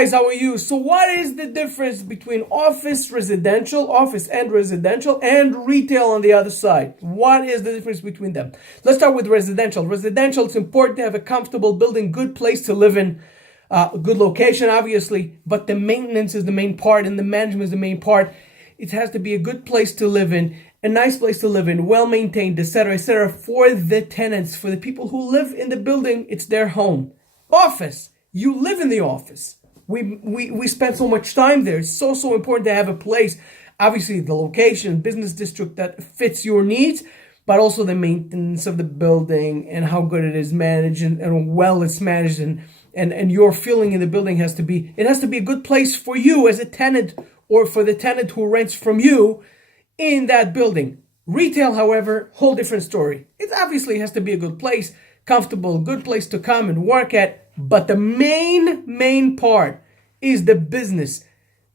Guys, how are you? So what is the difference between office and residential, and retail on the other side? What is the difference between them? Let's start with residential. Residential, it's important to have a comfortable building, good place to live in, good location, obviously, but the maintenance is the main part and the management is the main part. It has to be a good place to live in, a nice place to live in, well-maintained, etc., for the tenants, for the people who live in the building. It's their home. Office, you live in the office. We spend so much time there. It's so important to have a place, obviously the location, business district that fits your needs, but also the maintenance of the building and how good it is managed and well it's managed, and your feeling in the building has to be a good place for you as a tenant, or for the tenant who rents from you in that building. Retail, however, whole different story. It obviously has to be a good place, comfortable, good place to come and work at. But the main part is the business.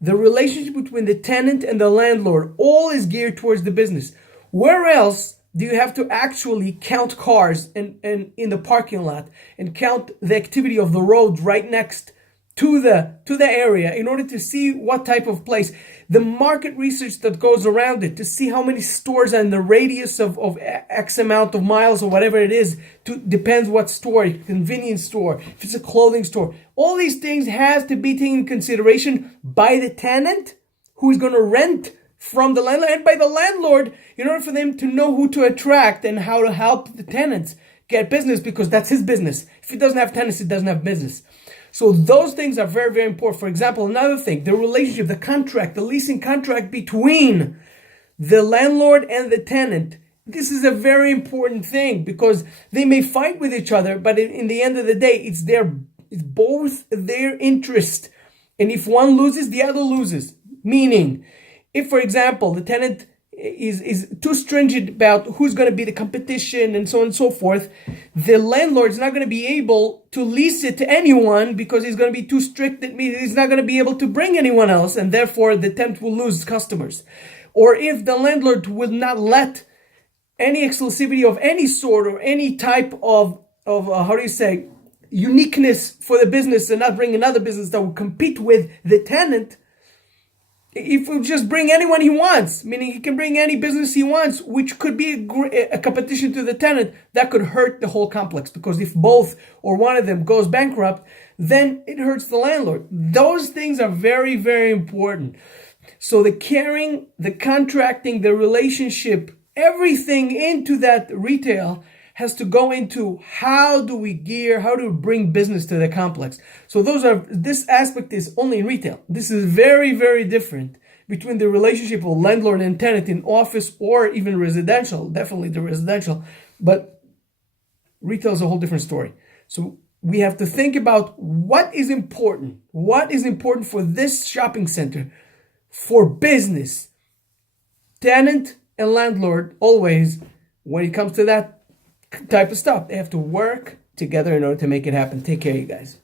The relationship between the tenant and the landlord, all is geared towards the business. Where else do you have to actually count cars and in the parking lot and count the activity of the road right next to the area in order to see what type of place, the market research that goes around it, to see how many stores are in the radius of X amount of miles or whatever it is, depends what store, convenience store, if it's a clothing store. All these things has to be taken into consideration by the tenant who is going to rent from the landlord, and by the landlord, in order for them to know who to attract and how to help the tenants get business, because that's his business. If he doesn't have tenants, he doesn't have business. So those things are very important. For example, another thing, the relationship, the contract, the leasing contract between the landlord and the tenant. This is a very important thing, because they may fight with each other, but in the end of the day, it's both their interest. And if one loses, the other loses. Meaning, if, for example, the tenant is too stringent about who's going to be the competition and so on and so forth, the landlord's not going to be able to lease it to anyone because he's going to be too strict. That means he's not going to be able to bring anyone else, and therefore the tenant will lose customers. Or if the landlord will not let any exclusivity of any sort or any type of uniqueness for the business, and not bring another business that will compete with the tenant. If we just bring anyone he wants, meaning he can bring any business he wants, which could be a competition to the tenant, that could hurt the whole complex. Because if both or one of them goes bankrupt, then it hurts the landlord. Those things are very, very important. So the caring, the contracting, the relationship, everything into that retail has to go into how do we bring business to the complex. So this aspect is only in retail. This is very, very different between the relationship of landlord and tenant in office or even residential, definitely the residential, but retail is a whole different story. So we have to think about what is important for this shopping center, for business, tenant and landlord. Always, when it comes to that type of stuff, they have to work together in order to make it happen. Take care, you guys.